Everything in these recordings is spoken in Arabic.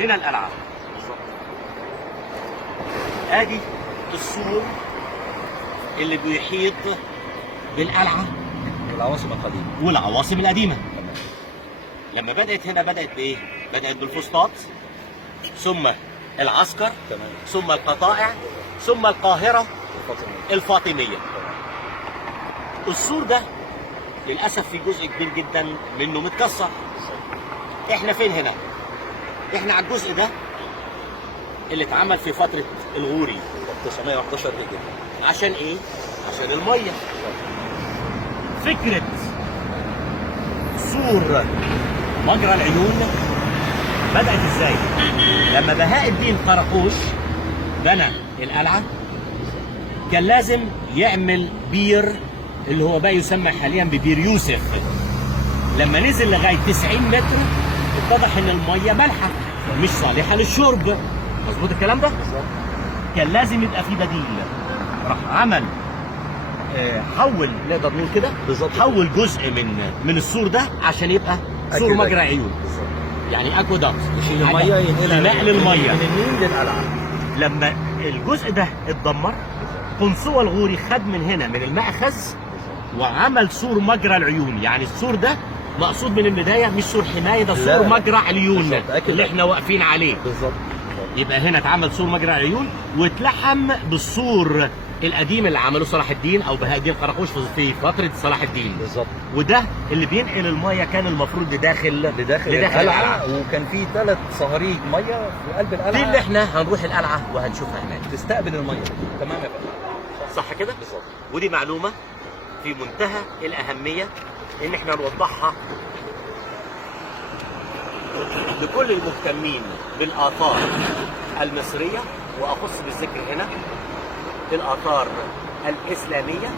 هنا القلعه بالظبط. ادي السور اللي بيحيط بالقلعه والعواصم القديمه. والعواصم القديمه. تمام. لما بدات هنا بدات بايه؟ بدات بالفسطاط، ثم العسكر، تمام. ثم القطائع، ثم القاهره الفاطميه. الفاطميه. تمام. السور ده للاسف في جزء كبير جدا منه متكسر. احنا فين هنا؟ احنا على الجزء ده اللي اتعمل في فتره الغوري 911 هجري. عشان ايه؟ عشان الميه. فكره سور مجرى العيون بدات ازاي؟ لما بهاء الدين قراقوش بنى القلعه كان لازم يعمل بير اللي هو بقى يسمى حاليا ببير يوسف. لما نزل لغايه 90 متر اتضح ان الميه مالحه مش صالحه للشرب. مظبوط الكلام ده؟ بالظبط. كان لازم يبقى في بديل. راح عمل حول، نقدر نقول كده بالظبط. حول جزء من السور ده عشان يبقى سور مجرى عيون. بالظبط. يعني اكوادكت يشيل الميه ينقلها لنقل الميه من النيل للقلعه. لما الجزء ده اتدمر قنصوة الغوري خد من هنا من المأخذ وعمل سور مجرى العيون. يعني السور ده مقصود من البدايه مش سور حمايه، ده سور مجرى عيون اللي احنا واقفين عليه. بالظبط. يبقى هنا اتعمل سور مجرى العيون واتلحم بالسور القديم اللي عمله صلاح الدين او بهاء الدين قراقوش في فتره صلاح الدين. بالظبط. وده اللي بينقل الميه كان المفروض لداخل القلعه. وكان في 3 صهاريج ميه في قلب القلعه. دي اللي احنا هنروح القلعه وهنشوفها هناك. تستقبل الميه. تمام يا فندم. صح كده؟ بالظبط. ودي معلومه في منتهى الاهميه ان احنا نوضحها لكل المهتمين بالاثار المصريه، واخص بالذكر هنا الاثار الاسلاميه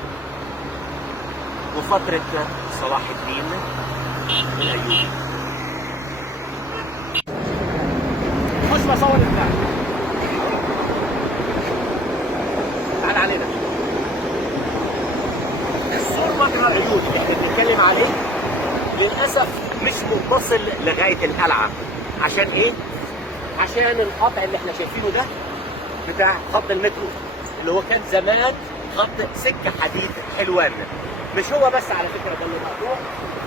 وفتره صلاح الدين الايوبي. خش بصور بتاعك. تعال علينا. السور مجرى العيون اللي احنا بنتكلم عليه للاسف مش متصل لغايه القلعه. عشان ايه؟ عشان القطع اللي احنا شايفينه ده بتاع خط المترو اللي هو كان زمان خط سكه حديد حلوان. مش هو بس على فكره ده اللي مقطوع.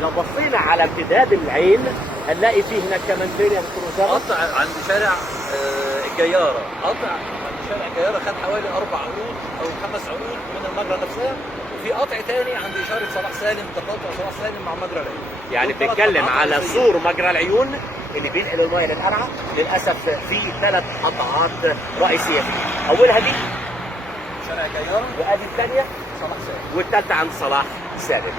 لو بصينا على امتداد العين هنلاقي فيه هناك كمان فين يا دكتور اسامه؟ قطع عند شارع الجياره. قطع عند شارع الجياره خد حوالي 4 عقود او 5 عقود من المجرى نفسها. وفي قطع تاني عند اشاره صلاح سالم، تقاطع صلاح سالم مع مجرى العيون. يعني بتتكلم على سور مجرى العيون اللي بينقل الميه للقلعه. للاسف في 3 قطعات رئيسيه فيه. اولها دي شارع الجياره، وادي الثانيه صلاح سالم، والثالثه عند صلاح سالم.